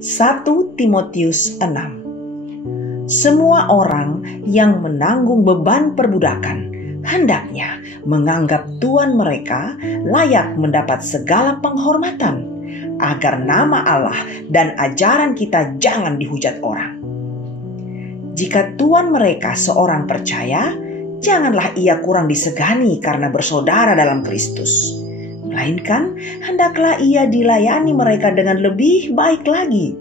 1 Timotius 6. Semua orang yang menanggung beban perbudakan hendaknya menganggap tuan mereka layak mendapat segala penghormatan, agar nama Allah dan ajaran kita jangan dihujat orang. Jika tuan mereka seorang percaya, janganlah ia kurang disegani karena bersaudara dalam Kristus, melainkan hendaklah ia dilayani mereka dengan lebih baik lagi,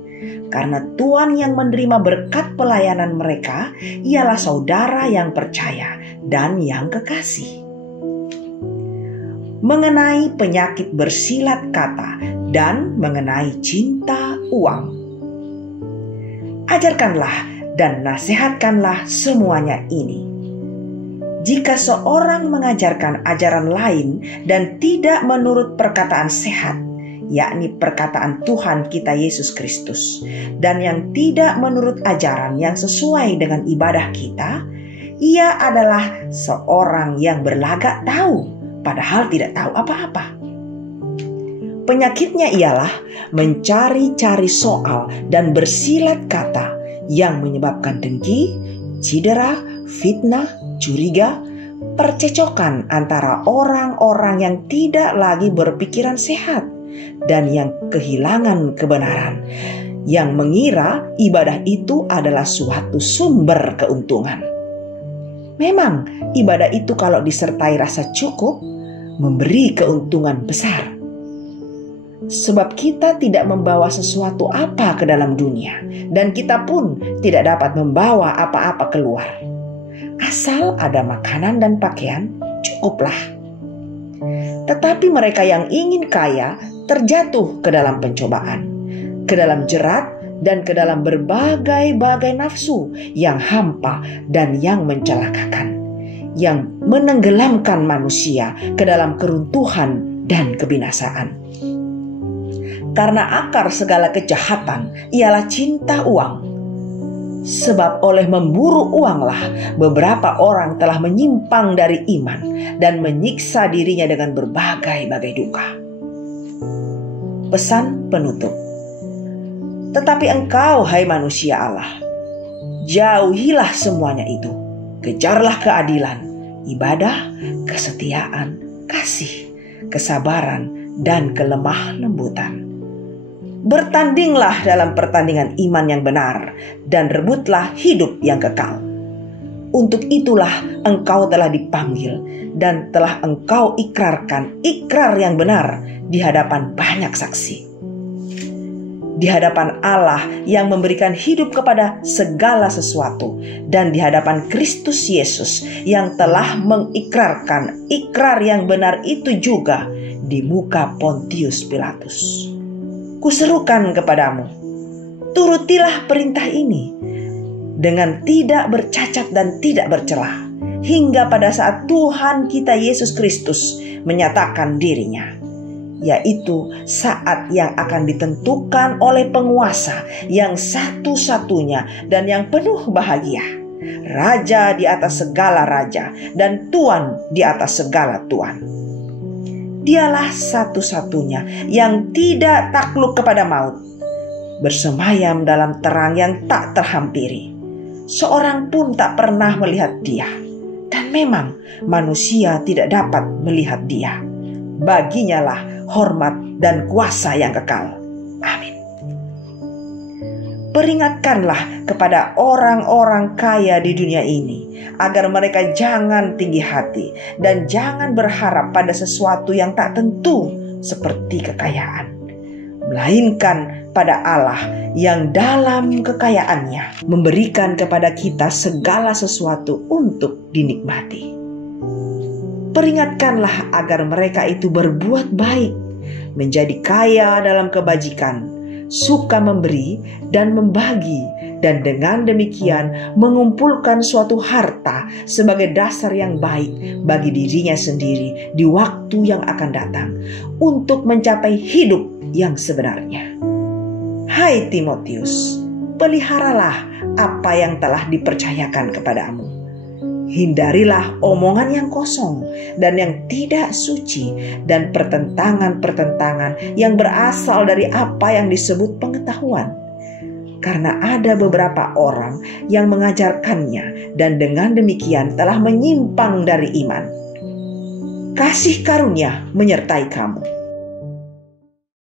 karena Tuhan yang menerima berkat pelayanan mereka ialah saudara yang percaya dan yang kekasih. Mengenai penyakit bersilat kata dan mengenai cinta uang, ajarkanlah dan nasihatkanlah semuanya ini. Jika seorang mengajarkan ajaran lain dan tidak menurut perkataan sehat, yakni perkataan Tuhan kita Yesus Kristus, dan yang tidak menurut ajaran yang sesuai dengan ibadah kita, ia adalah seorang yang berlagak tahu, padahal tidak tahu apa-apa. Penyakitnya ialah mencari-cari soal dan bersilat kata yang menyebabkan dengki, cedera, fitnah, curiga, percecokan antara orang-orang yang tidak lagi berpikiran sehat dan yang kehilangan kebenaran, yang mengira ibadah itu adalah suatu sumber keuntungan. Memang ibadah itu kalau disertai rasa cukup memberi keuntungan besar. Sebab kita tidak membawa sesuatu apa ke dalam dunia, dan kita pun tidak dapat membawa apa-apa keluar. Asal ada makanan dan pakaian, cukuplah. Tetapi mereka yang ingin kaya terjatuh ke dalam pencobaan, ke dalam jerat, dan ke dalam berbagai-bagai nafsu yang hampa dan yang mencelakakan, yang menenggelamkan manusia ke dalam keruntuhan dan kebinasaan. Karena akar segala kejahatan ialah cinta uang. Sebab oleh memburu uanglah beberapa orang telah menyimpang dari iman dan menyiksa dirinya dengan berbagai-bagai duka. Pesan penutup. Tetapi engkau, hai manusia Allah, jauhilah semuanya itu. Kejarlah keadilan, ibadah, kesetiaan, kasih, kesabaran, dan kelemah lembutan. Bertandinglah dalam pertandingan iman yang benar dan rebutlah hidup yang kekal. Untuk itulah engkau telah dipanggil dan telah engkau ikrarkan ikrar yang benar di hadapan banyak saksi. Di hadapan Allah yang memberikan hidup kepada segala sesuatu dan di hadapan Kristus Yesus yang telah mengikrarkan ikrar yang benar itu juga di muka Pontius Pilatus. Kuserukan kepadamu, turutilah perintah ini dengan tidak bercacat dan tidak bercela, hingga pada saat Tuhan kita Yesus Kristus menyatakan dirinya, yaitu saat yang akan ditentukan oleh penguasa yang satu-satunya dan yang penuh bahagia, Raja di atas segala raja dan Tuan di atas segala tuan. Dialah satu-satunya yang tidak takluk kepada maut, bersemayam dalam terang yang tak terhampiri. Seorang pun tak pernah melihat dia, dan memang manusia tidak dapat melihat dia. Baginya lah hormat dan kuasa yang kekal. Amin. Peringatkanlah kepada orang-orang kaya di dunia ini agar mereka jangan tinggi hati dan jangan berharap pada sesuatu yang tak tentu seperti kekayaan, melainkan pada Allah yang dalam kekayaannya memberikan kepada kita segala sesuatu untuk dinikmati. Peringatkanlah agar mereka itu berbuat baik, menjadi kaya dalam kebajikan, suka memberi dan membagi, dan dengan demikian mengumpulkan suatu harta sebagai dasar yang baik bagi dirinya sendiri di waktu yang akan datang untuk mencapai hidup yang sebenarnya. Hai Timotius, peliharalah apa yang telah dipercayakan kepadamu. Hindarilah omongan yang kosong dan yang tidak suci dan pertentangan-pertentangan yang berasal dari apa yang disebut pengetahuan, karena ada beberapa orang yang mengajarkannya dan dengan demikian telah menyimpang dari iman. Kasih karunia menyertai kamu.